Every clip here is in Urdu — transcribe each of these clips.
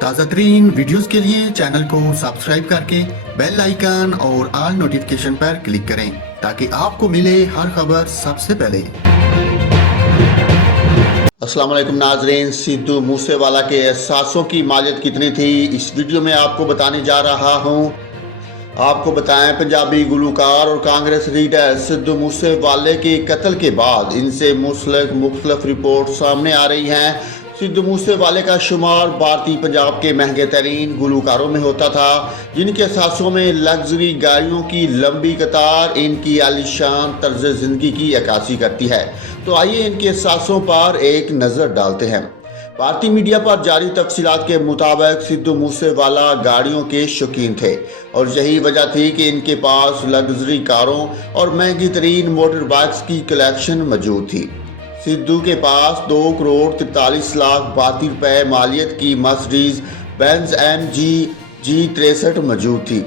تازہ ترین ویڈیوز کے لیے چینل کو سبسکرائب کر کے بیل آئیکن اور آل نوٹیفیکیشن پر کلک کریں تاکہ آپ کو ملے ہر خبر سب سے پہلے۔ السلام علیکم ناظرین، سدھو موسے والا کے احساسوں کی مالیت کتنی تھی اس ویڈیو میں آپ کو بتانے جا رہا ہوں۔ آپ کو بتائیں، پنجابی گلوکار اور کانگریس لیڈر سدھو موسے والے کے قتل کے بعد ان سے منسلک مختلف رپورٹ سامنے آ رہی ہیں۔ سدھو موسے والے کا شمار بھارتی پنجاب کے مہنگے ترین گلوکاروں میں ہوتا تھا، جن کے اثاثوں میں لگژری گاڑیوں کی لمبی قطار ان کی عالیشان طرز زندگی کی عکاسی کرتی ہے۔ تو آئیے ان کے اثاثوں پر ایک نظر ڈالتے ہیں۔ بھارتی میڈیا پر جاری تفصیلات کے مطابق سدھو موسے والا گاڑیوں کے شوقین تھے اور یہی وجہ تھی کہ ان کے پاس لگژری کاروں اور مہنگی ترین موٹر بائکس کی کلیکشن موجود تھی۔ سدھو کے پاس 2,43,00,000 بھارتی روپے مالیت کی مرسڈیز بینز G63 موجود تھی۔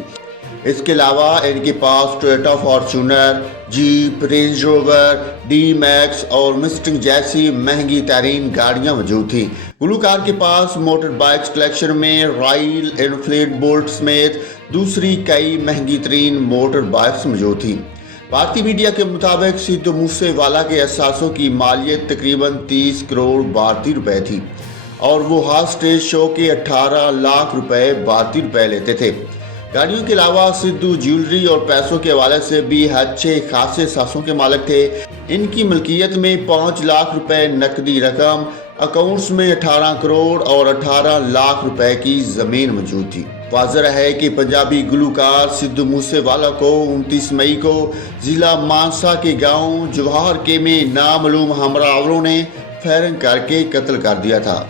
اس کے علاوہ ان کے پاس Toyota Fortuner, Jeep, Range Rover, D Max اور مسٹنگ جیسی مہنگی ترین گاڑیاں موجود تھیں۔ گلوکار کے پاس موٹر بائکس کلیکشن میں رائل انفیلڈ بولٹ سمیت دوسری کئی مہنگی ترین موٹر بائکس موجود تھیں۔ بھارتی میڈیا کے مطابق سدھو موسے والا کے اثاثوں کی مالیت تقریباً 30 کروڑ بھارتی روپے تھی اور وہ ہر اسٹیج شو کے 18 لاکھ روپے بھارتی روپے لیتے تھے۔ گاڑیوں کے علاوہ سدھو جیولری اور پیسوں کے حوالے سے بھی اچھے خاصے اثاثوں کے مالک تھے۔ ان کی ملکیت میں 5 لاکھ روپے نقدی رقم، اکاؤنٹس میں 18 کروڑ اور 18 لاکھ روپے کی زمین موجود تھی۔ واضح ہے کہ پنجابی گلوکار سدھو موسے والا کو 29 مئی کو ضلع مانسا کے گاؤں جواہر کے میں نامعلوم ہمراوروں نے فائرنگ کر کے قتل کر دیا تھا۔